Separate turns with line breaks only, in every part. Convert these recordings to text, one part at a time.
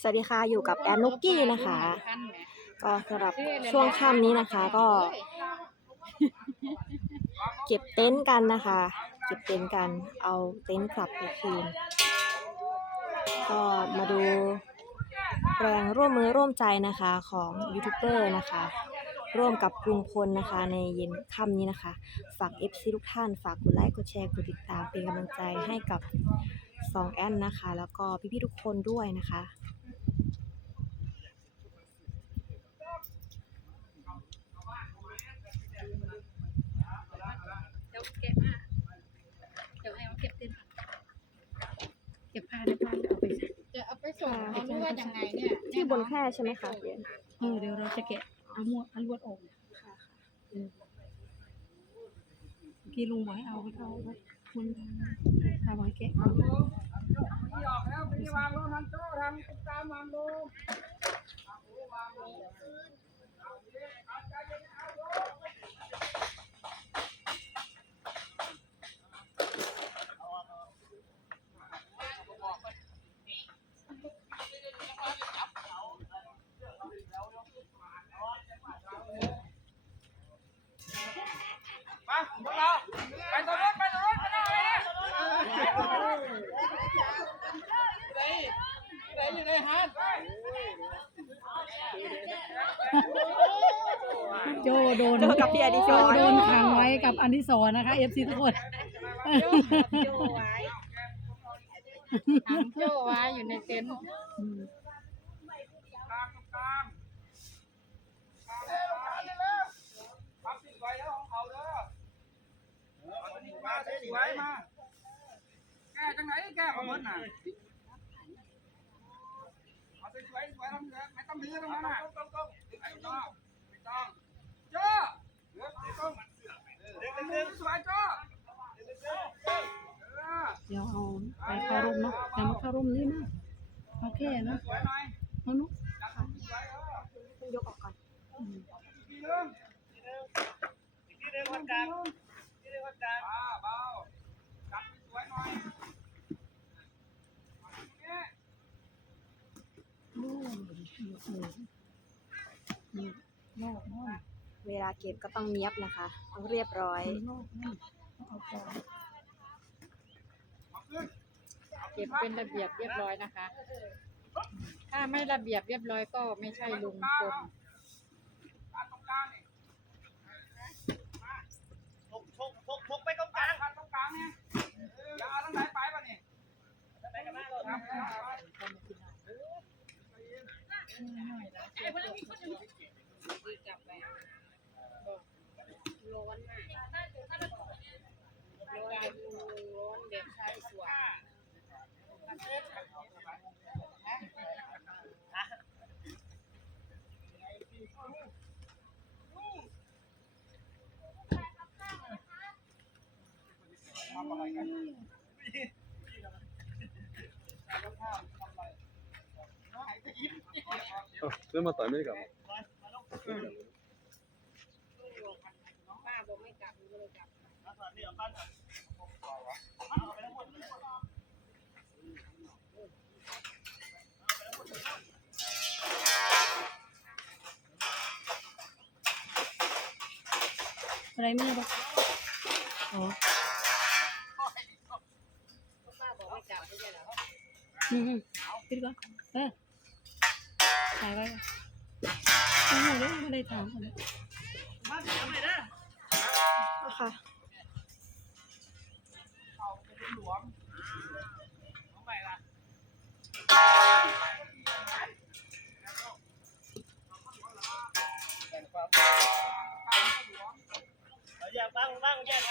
สวัสดีค่ะอยู่กับแอนนุกกี้นะคะ ก็สำหรับช่วงค่ำนี้นะคะ ก็ เก็บเต็นท์กันนะคะ เก็บเต็นท์กันเอาเต็นท์กลับไปคืนก็มาดูแรงร่วมมือร่วมใจนะคะของยูทูบเบอร์นะคะ ร่วมกับกรุงพลนะคะ ในเย็นค่ำนี้นะคะ ฝาก FC ทุกท่าน ฝากกดไลค์กดแชร์กดติดตามเป็นกำลังใจให้กับ สองแอนนะคะ แล้วก็พี่ๆทุกคนด้วยนะคะ
เดี๋ยวเก็บมาเดี๋ยวให้เขาเก็บตินเก็บผ้าในผ้าเอาไปใส่
จะเอาไปส่งเขาหรือว่ายังไงเนี่ย
ที่บนแคร่ใช่ไหมคะเย็น
เออเดี๋ยวเราจะแกะเอาหมวดเอาลวดออกเออเมื่อกี้ลุงบอกให้เอาไปเข้าไว้ มันเอาไว้แกะเอา
มาพวกเราไปตรงนู้นไปตรงนู้นไปตรงนู้นไปไหนอยู่ในฮัน
โจโดน
เจอกับพี่อดิศ
โจ
ร
โดนขังไว้กับอันที่สอนนะคะเอฟซีทุกคน
ถังโจ้ไว้อยู่ในเต็นท์
อืม
กลางกลางกลางเลยแล้วทำสิไว้แล้วของเขาเด้อมาสิไว้มาแกจังไหนแกขบวนน่ะเอาสิไว้ไว้ทำเถอะไม่ต้องดื้อตรงนั้นน่ะต้องต้องไม่ต้องไม่ต้องเจ้าเด็กเด็กเด็กสวยเจ้าเออ
เดี๋ยวเอาไปเข้าร่มเนาะแต่มาเข้าร่มนี่นะโอเคนะ
สวยหน่อย
เอาเนุ
จับสวยเออ
ต้องยกออกก่อน
ทีนึงทีนึงวันกลางทีนึงวันกลางอ่าเบาจับสวยหน่อยนี่
โอ้ยนี่โลกโน่น
เวลาเก็บก็ต้องเนียบนะคะ ต้องเรียบร้อย
โลกนั่นเอาก่อน
เอาขึ้น
เก็บเป็นระเบียบเรียบร้อยนะคะ ถ้าไม่ระเบียบเรียบร้อยก็ไม่ใช่ลุงพล
ตัดตรงกลางนี่มาทกทกทกทกไปตรงกลางตัดตรงกลางเนี่ยอย่าเอาทั้งไหนไปป่ะนี่ไปกันหน้าเลย
ร้อนมากร้อนร้อนแบบใช้สวน
ทำอะไรกัน
ซื้อมาต่อยไม่ได้กลับ
อกไม่เกลับ
อะไรไม่รู้อ๋อ
ป้าบอกไม่กลับไม่ใช่เหรอ
อืมปิดก่อนเออายไว้ก่อนโอ้โหเดี๋ยวไม่ได้ถามคน
ค่ะ
อยากบ้างบ้างแยกไป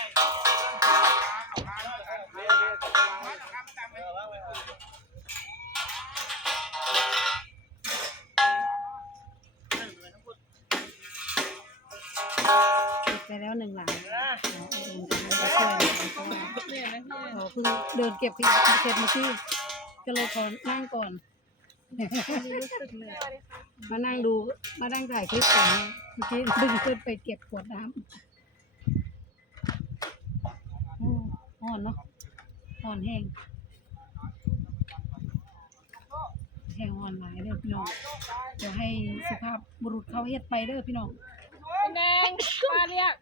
อ๋อเพิ่งเดินเก็บขยะเสร็จเมื่อกี้ก็เลยขอนั่งก่อน มานั่งดูมานั่งถ่ายคลิปก่อนเมื่อกี้เพิ่งขึ้นไปเก็บขวดน้ำโอ้อ่อนเนาะอ่อนแห้ง
โอ้
ข่งออนไลน์เด้อพี่น้องเดี๋ยวให้สุภาพบุรุษเขาเฮ็ดไปเด้อพี่น้อง
เป็นแดงป้าเรียก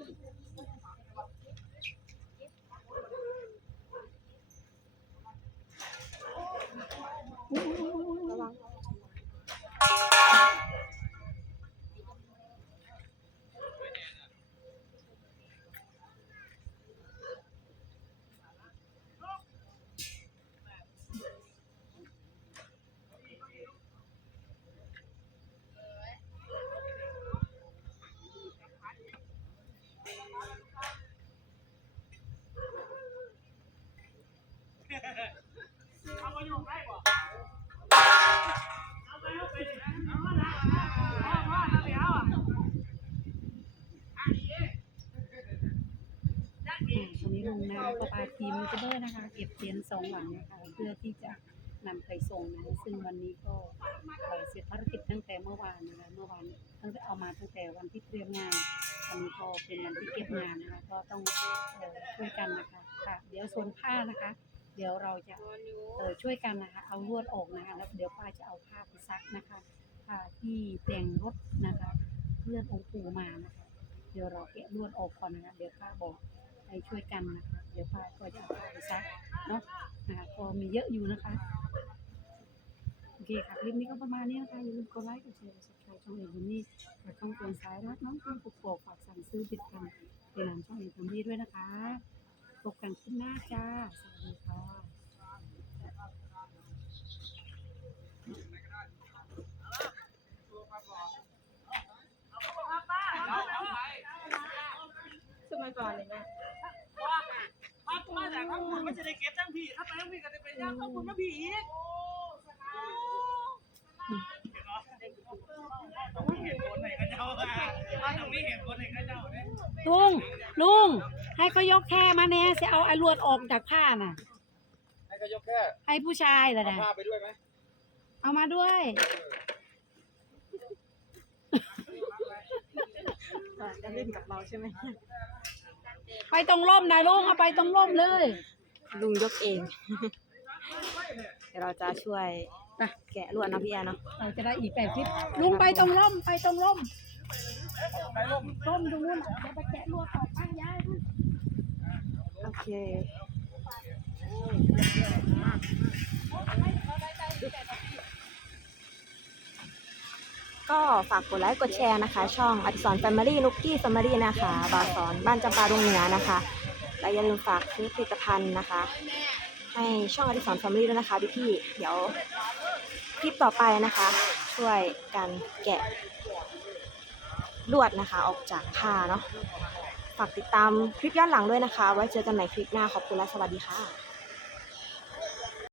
รอ่ะ
อ่าตอนนี้ลุงนะก็พาทีมยูทูบเบอร์นะคะ เก็บเทียนสองหลังนะคะเพื่อที่จะนำไปส่งนะ ซึ่งวันนี้ก็เอ่อเสร็จภารกิจตั้งแต่เมื่อวานนะคะ เมื่อวานตั้งแต่เอามาตั้งแต่วันที่เตรียมงานวันนี้ก็เป็นวันที่เก็บงานนะคะ ก็ต้องเอ่อช่วยกันนะคะค่ะ เดี๋ยวส่วนผ้านะคะเดี๋ยวเราจะเอ่อช่วยกันนะคะ เอาลวดออกนะคะแล้วเดี๋ยวป้าจะเอาผ้าไปซักนะคะผ้าที่แต่งรถนะคะเพื่อนองค์ปู่มานะคะ เดี๋ยวเราแกะลวดออกก่อนนะคะ เดี๋ยวป้าบอกให้ช่วยกันนะคะ เดี๋ยวป้าก็จะเอาผ้าไปซักเนาะนะคะก็มีเยอะอยู่นะคะโอเคค่ะคลิปนี้ก็ประมาณนี้นะคะอย่าลืมกดไลค์กดแชร์กดซับสไครต์ช่องเอ็นบุนี่ฝากช่องเตือนสายรักน้องคุณปุกโกกฝากสั่งซื้อผลิดกันเป็นนามช่องเอ็นบุนี่ด้วยนะคะ พบกันคลิปหน้าจ้า สวัสดีค่ะ
สมัยก่อนเลยนะ
ถ้าตัวแต่ข้างบนมันจะได้เก็บทั้งพี่ถ้าไปทั้มีก็จะเป็นยังข้างบนมาผีอีกต้องมีเหตุผลไหนกันเจ้าต้องมีเหตุผลไหนกันเจ้าเนี่ย
ลุงลุง ให้เขายกแค่มาแน่จะเอาไอ้ลวดออกจากผ้าน่ะ
ให้เขายกแค่
ให้ผู้ชายเหรอ
เอา
นะ
ผ้าไปด้วยไหม
เอามาด้วย
จะเล่นกับเราใช่ไหม
ไปตรงร่มนะลุงเอาไปตรงร่มเลย
ลุงยกเอง เดี๋ยวเราจะช่วย
ไป
แกะลวดนะพี่แอนเนาะ
เราจะได้อีกแปดคลิปลุงไปตรงร่มไปตรงร่มร่มตรงนู้นน่ะเดี๋ยวไปแกะลวดออกป้าย้ายนะ
โอ เคก็ฝากกดไลค์กดแชร์นะคะ ช่องอดิสรแฟมิลี่นุกกี้แฟมิลี่นะคะ บาสอนบ้านจำปาดงเหนือนะคะ และอย่าลืมฝากซื้อผลิตภัณฑ์นะคะ ให้ช่องอดิสรแฟมิลี่ด้วยนะคะพี่พี่เดี๋ยวคลิปต่อไปนะคะ ช่วยกันแกะลวดนะคะออกจากผ้าเนาะ ฝากติดตามคลิปย้อนหลังด้วยนะคะ ไว้เจอกันใหม่คลิปหน้าขอบคุณและสวัสดีค่ะ